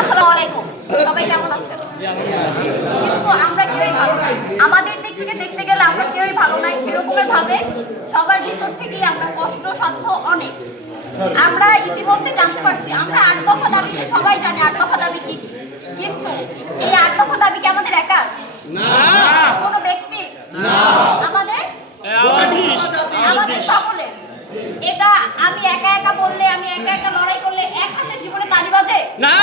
আসসালামু আলাইকুম, সবাই কেমন আছেন? কিন্তু আমরা কেউই ভালো নাই। আমাদের দিক থেকে দেখতে গেলে আমরা কেউই ভালো নাই। সেরকমের ভাবে সবার ভিতর থেকেই আমরা কষ্ট সাধ্য অনেক। আমরা ইতিমধ্যে জানতে পারছি, আমরা ৮ দফা দাবিকে সবাই জানে 8 দফা দাবি কি, কিন্তু এই 8 দফা দাবি কি আমাদের একা? না। কোনো ব্যক্তি? না। আমাদের সকলের। এটা আমি একা একা বললে, আমি একা একা লড়াই করলে এক হাতে জীবনে তালি বাজে না।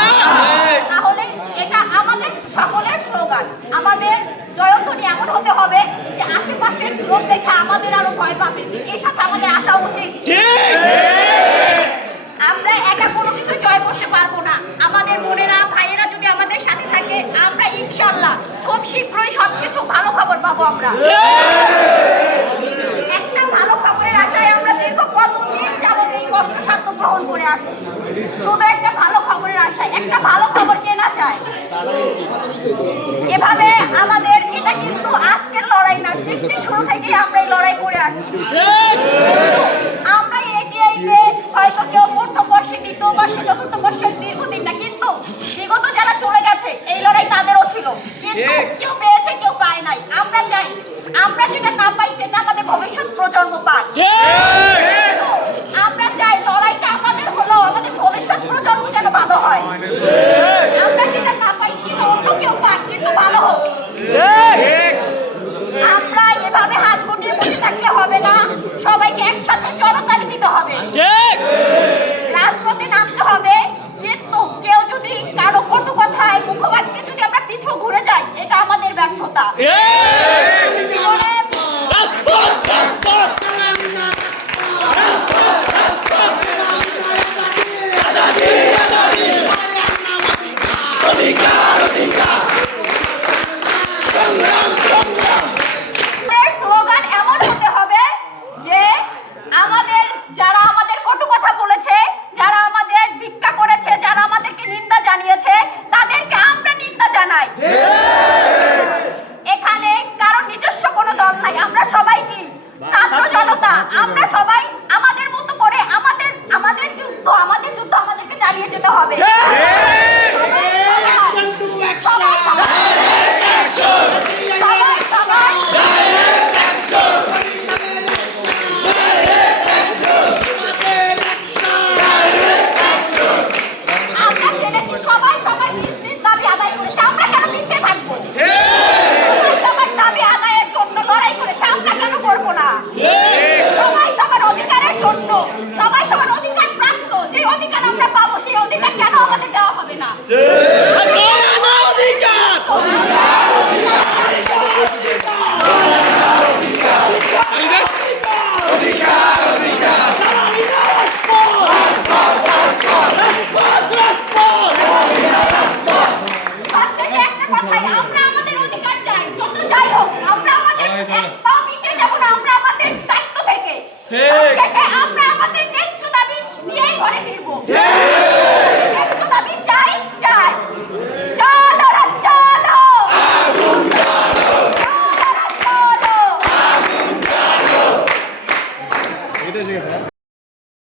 তাহলে এটা আমাদের সকলের স্লোগান, আমাদের জয়ধ্বনি এমন হতে হবে যে আশেপাশের লোক দেখে আমাদের আরো ভয় পাবে, যে এর সাথে আমাদের আসা উচিত। আমরা একা কোনো কিছু জয় করতে পারবো না। আমাদের বোনেরা ভাইয়েরা যদি আমাদের সাথে থাকে, আমরা ইনশাআল্লাহ খুব শীঘ্রই সবকিছু ভালো খবর পাবো। আমরা একটা ভালো খবরের আশায় আমরা দীর্ঘ কতদিন যাবত এই কষ্টসাধ্য গ্রহণ করে আসছি, শুধু একটা ভালো খবরের আশায়। একটা ভালো খবর কে না চায়? এভাবে আমাদের এটা কিন্তু আজকের লড়াই না, সৃষ্টির শুরু থেকেই আমরা এই লড়াই করে আসছি। আমরা এগিয়ে হয়তো কেউ প্রথম বর্ষে, দ্বিতীয় বর্ষে, চতুর্থ বর্ষের দীর্ঘদিন না, কিন্তু বিগত যারা চলে গেছে এই লড়াই তাদেরও ছিল, কিন্তু কেউ পেয়েছে কেউ পায় নাই। আমরা চাই আমরা যেটা না পাই সেটা আমাদের ভবিষ্যৎ প্রজন্ম পাক। আমরা চাই লড়াইটা আমাদের হলো, আমাদের ভবিষ্যৎ প্রজন্ম যেন ভালো হয়। আমরা যেটা না পাই সেটা অন্য কেউ পাক, কিন্তু ভালো হোক। আমরা এভাবে হাত গুটিয়ে বসে থাকলে হবে না, সবাইকে একসাথে জনতালি দিতে হবে, রাজপথে নামতে হবে। কিন্তু কেউ যদি কারো কটু কথায় মুখবাক্যে যদি আমরা পিছু ঘুরে যাই, এটা আমাদের ব্যর্থতা। স্লোগান এমন হতে হবে যে আমাদের যারা আমাদের কটু কথা বলেছে, যারা আমাদের ধিক্কার করেছে, যারা আমাদেরকে নিন্দা জানিয়েছে, তাদেরকে আমরা নিন্দা জানাই। এখানে কারো নিজস্ব কোনো দল নাই, আমরা সবাই কি ছাত্র জনতা। আমরা সবাই আমাদের মতো করে আমাদের যুদ্ধ আমাদেরকে চালিয়ে যেতে হবে। সবাই সবার অধিকারের জন্য, সবাই সবার অধিকার প্রাপ্ত, যে অধিকার